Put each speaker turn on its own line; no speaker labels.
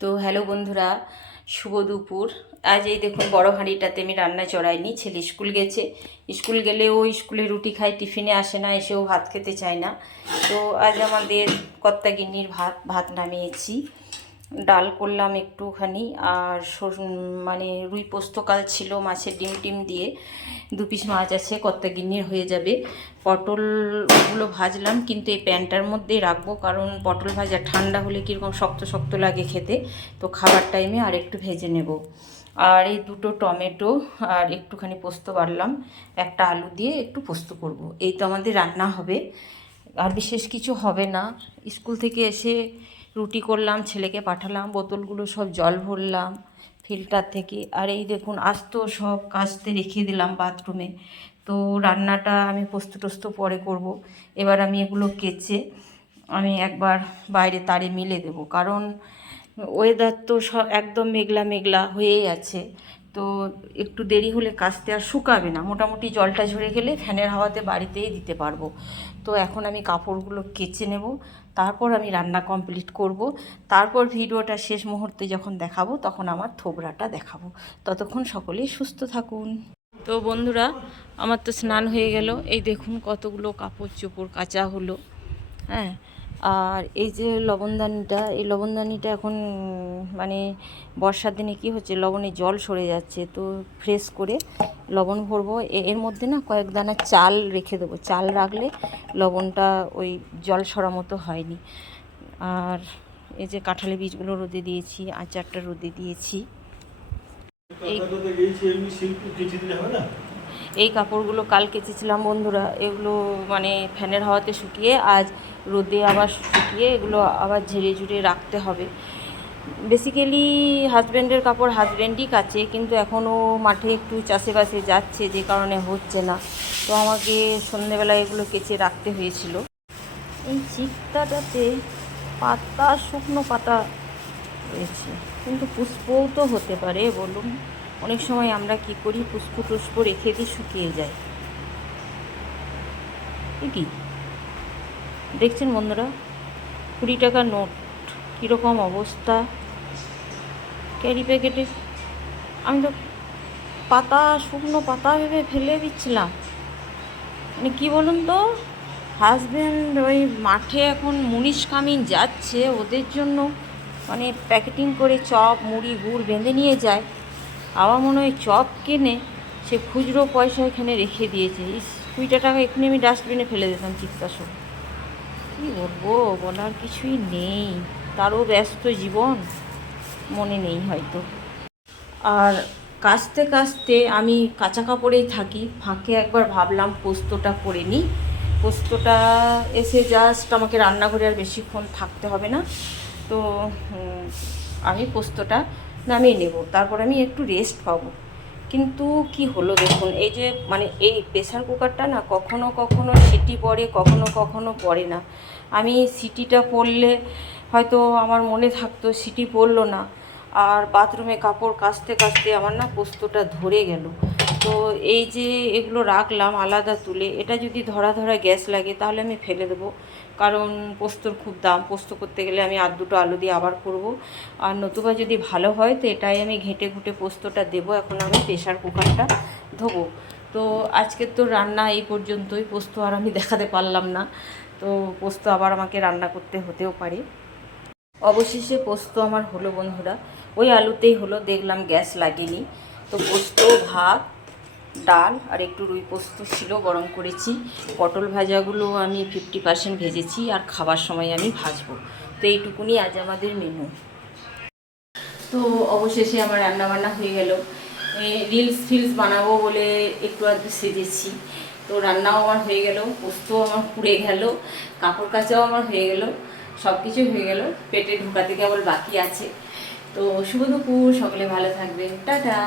তো হ্যালো বন্ধুরা, শুভ দুপুর। আজ এই দেখুন বড় হাঁড়িটাতে আমি রান্না চড়াইনি, ছেলে স্কুল গেছে। স্কুল গেলে ও স্কুলে রুটি খায়, টিফিনে আসে না, এসেও ভাত খেতে চায় না। তো আজ আমাদের কর্তাগিন্নির ভাত ভাত নামিয়েছি। ডাল করলাম একটুখানি আর মানে রুই পোস্তকাল ছিল মাছের ডিম টিম দিয়ে। দু পিস মাছ আছে কর্তাগিন্নির হয়ে যাবে। পটলগুলো ভাজলাম, কিন্তু এই প্যানটার মধ্যে রাখব কারণ পটল ভাজা ঠান্ডা হলে কীরকম শক্ত শক্ত লাগে খেতে। তো খাবার টাইমে আর একটু ভেজে নেব। আর এই দুটো টমেটো আর একটুখানি পোস্ত বাড়লাম। একটা আলু দিয়ে একটু পোস্ত করব। এই তো আমাদের রান্না হবে। আর বিশেষ কিছু হবে না। স্কুল থেকে এসে রুটি করলাম, ছেলেকে পাঠালাম, বোতলগুলো সব জল ভরলাম, ফিল্টার থেকে। আর এই দেখুন, আস্ত সব কাচতে রেখে দিলাম বাথরুমে। তো রান্নাটা আমি পোস্ত টোস্ত পরে করব। এবার আমি এগুলো কেচে আমি একবার বাইরে তারে মিলে দেব। কারণ ওয়েদার তো সব একদম মেঘলা মেঘলা হয়েই আছে। তো একটু দেরি হলে কাচতে আর শুকাবে না। মোটামুটি জলটা ঝরে গেলে ফ্যানের হাওয়াতে বাড়িতেই দিতে পারব। তো এখন আমি কাপড়গুলো কেচে নেব, তারপর আমি রান্না কমপ্লিট করব। তারপর ভিডিওটা শেষ মুহূর্তে যখন দেখাবো, তখন আমার থোবরাটা দেখাবো। ততক্ষণ সকলেই সুস্থ থাকুন। তো বন্ধুরা, আমার তো স্নান হয়ে গেল। এই দেখুন কতগুলো কাপড় চোপড় কাচা হলো। হ্যাঁ আর এই যে লবণদানিটা, এই লবণদানিটা এখন মানে বর্ষার দিনে কি হচ্ছে, লবণে জল সরে যাচ্ছে, তো ফ্রেশ করে লবণ ভরবো। এর মধ্যে না কয়েক দানা চাল রেখে দেবো। চাল রাখলে লবণটা ওই জল সরা মতো হয়নি। আর এই যে কাঁঠালি বীজগুলো রোদে দিয়েছি, আচারটা রোদে দিয়েছি। এই এই কাপড়গুলো কাল কেচেছিলাম বন্ধুরা, এগুলো মানে ফ্যানের হাওয়াতে শুকিয়ে আজ রোদে আবার শুকিয়ে এগুলো আবার ঝেড়ে ঝুড়ে রাখতে হবে। বেসিক্যালি হাজব্যান্ডের কাপড় হাজব্যান্ডই কাচে, কিন্তু এখনও মাঠে একটু চাষে যাচ্ছে, যে কারণে হচ্ছে না। তো আমাকে সন্ধেবেলায় এগুলো কেচে রাখতে হয়েছিল। এই চিকটাটাতে পাতা, শুকনো পাতা রয়েছে, কিন্তু পুষ্পও তো হতে পারে, বলুন। অনেক সময় আমরা কি করি? পুষ্প টুষ্প রেখে দিই শুকিয়ে যায়। কি? দেখছেন বন্ধুরা? কুড়ি টাকার নোট। কীরকম অবস্থা? ক্যারি প্যাকেটে আমি তো পাতা, শুকনো পাতা ভেবে ফেলে দিচ্ছিলাম। মানে কী বলুন তো? হাজব্যান্ড ওই মাঠে এখন মুনিশ কামিং যাচ্ছে। ওদের জন্য মানে প্যাকেটিং করে চপ, মুড়ি, গুড় বেঁধে নিয়ে যায়। আমার মনে হয় চপ কিনে সে খুচরো পয়সা এখানে রেখে দিয়েছে। ইস, কুড়িটা টাকা এক্ষুনি আমি ডাস্টবিনে ফেলে দিতাম চিত্তাসব কী বলব, বলার কিছুই নেই। তারও ব্যস্ত জীবন মনে নেই হয়তো। আর কাচতে কাচতে আমি কাঁচা কাপড়েই থাকি। ফাঁকে একবার ভাবলাম পোস্তটা করে নিই। পোস্তটা এসে জাস্ট আমাকে রান্নাঘরে আর বেশিক্ষণ থাকতে হবে না। তো আমি পোস্তটা নামিয়ে নেব, তারপর আমি একটু রেস্ট পাবো। কিন্তু কি হলো দেখুন, এই যে মানে এই প্রেশার কুকারটা না কখনো কখনো সিটি পড়ে, কখনো কখনো পড়ে না। আমি সিটিটা পড়লে হয়তো আমার মনে থাকতো সিটি পড়ল না, আর বাথরুমে কাপড় কাচতে কাচতে আমার না পোস্তটা ধরে গেল। তো এই যে এগুলো রাখলাম আলাদা তুলে, এটা যদি ধরা ধরা গ্যাস লাগে তাহলে আমি ফেলে দেবো। কারণ পোস্তর খুব দাম, পোস্ত করতে গেলে আমি আর দুটো আলু দিয়ে আবার করব। আর নতুবা যদি ভালো হয় তো এটাই আমি ঘেঁটে ঘুটে পোস্তটা দেবো, এখন আমি প্রেশার কুকারটা ধোবো। তো আজকের তো রান্না এই পর্যন্তই, পোস্ত আর আমি দেখাতে পারলাম না। তো পোস্ত আবার আমাকে রান্না করতে হতেও পারে। অবশেষে পোস্ত আমার হলো বন্ধুরা, ওই আলুতেই হলো, দেখলাম গ্যাস লাগেনি। তো পোস্ত, ভাত ডাল আর একটু রুই পোস্ত ছিল, গরম করেছি। পটল ভাজাগুলো আমি ফিফটি পার্সেন্ট ভেজেছি আর খাবার সময় আমি ভাজবো। তো এইটুকুনি আজ আমাদের মেনু তো অবশেষে আমার রান্না বান্না হয়ে গেল। রিলস ফিলস বানাবো বলে একটু আধটু সেজেছি। তো রান্নাও আমার হয়ে গেল, পোস্তও আমার পুড়ে গেল, কাপড় কাচাও আমার হয়ে গেল সব কিছু হয়ে গেল। পেটে ঢোকাতে কেবল বাকি আছে? তো শুভ দুপুর, সকলে ভালো থাকবেন। টাটা!